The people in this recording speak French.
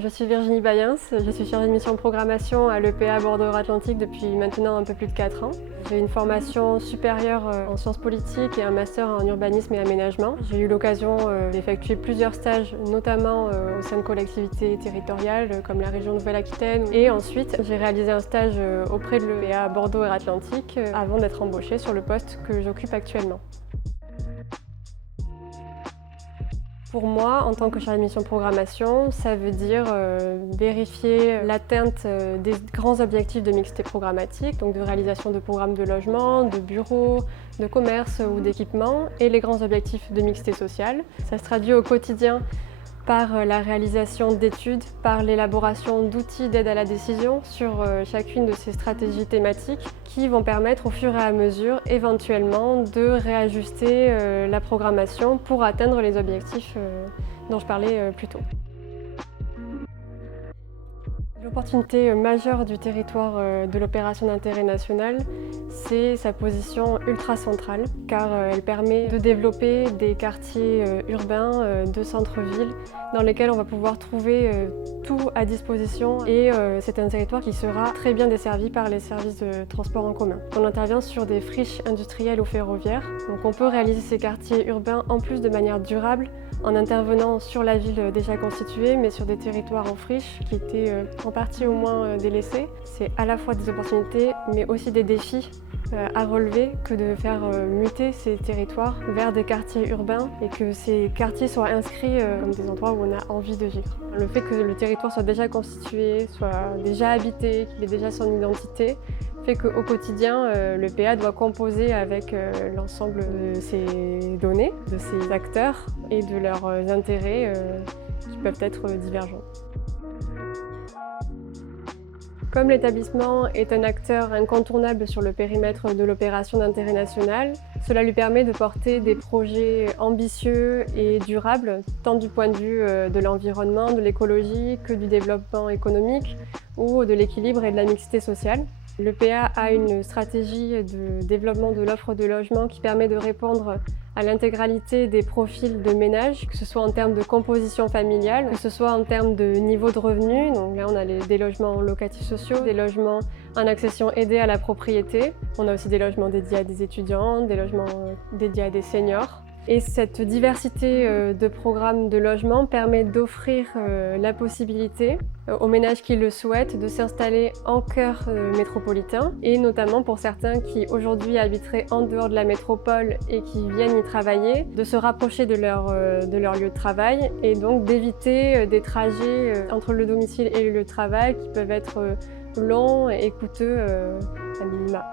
Je suis Virginie Bayens, je suis chargée de mission programmation à l'EPA Bordeaux-Atlantique depuis maintenant un peu plus de 4 ans. J'ai une formation supérieure en sciences politiques et un master en urbanisme et aménagement. J'ai eu l'occasion d'effectuer plusieurs stages, notamment au sein de collectivités territoriales comme la région Nouvelle-Aquitaine. Et ensuite, j'ai réalisé un stage auprès de l'EPA Bordeaux-Atlantique avant d'être embauchée sur le poste que j'occupe actuellement. Pour moi, en tant que chargée de mission programmation, ça veut dire vérifier l'atteinte des grands objectifs de mixité programmatique, donc de réalisation de programmes de logement, de bureaux, de commerce ou d'équipement, et les grands objectifs de mixité sociale. Ça se traduit au quotidien par la réalisation d'études, par l'élaboration d'outils d'aide à la décision sur chacune de ces stratégies thématiques qui vont permettre au fur et à mesure éventuellement de réajuster la programmation pour atteindre les objectifs dont je parlais plus tôt. L'opportunité majeure du territoire de l'opération d'intérêt national, c'est sa position ultra centrale, car elle permet de développer des quartiers urbains de centre-ville dans lesquels on va pouvoir trouver tout à disposition et c'est un territoire qui sera très bien desservi par les services de transport en commun. On intervient sur des friches industrielles ou ferroviaires, donc on peut réaliser ces quartiers urbains en plus de manière durable en intervenant sur la ville déjà constituée, mais sur des territoires en friche qui étaient en partie au moins délaissés. C'est à la fois des opportunités, mais aussi des défis à relever que de faire muter ces territoires vers des quartiers urbains et que ces quartiers soient inscrits comme des endroits où on a envie de vivre. Le fait que le territoire soit déjà constitué, soit déjà habité, qu'il ait déjà son identité, fait qu'au quotidien, l'EPA doit composer avec l'ensemble de ces données, de ces acteurs et de leurs intérêts qui peuvent être divergents. Comme l'établissement est un acteur incontournable sur le périmètre de l'opération d'intérêt national, cela lui permet de porter des projets ambitieux et durables, tant du point de vue de l'environnement, de l'écologie, que du développement économique ou de l'équilibre et de la mixité sociale. L'EPA a une stratégie de développement de l'offre de logement qui permet de répondre à l'intégralité des profils de ménages, que ce soit en termes de composition familiale, que ce soit en termes de niveau de revenu. Donc là, on a des logements locatifs sociaux, des logements en accession aidée à la propriété. On a aussi des logements dédiés à des étudiants, des logements dédiés à des seniors. Et cette diversité de programmes de logement permet d'offrir la possibilité aux ménages qui le souhaitent de s'installer en cœur métropolitain et notamment pour certains qui aujourd'hui habiteraient en dehors de la métropole et qui viennent y travailler, de se rapprocher de leur lieu de travail et donc d'éviter des trajets entre le domicile et le lieu de travail qui peuvent être longs et coûteux à minima.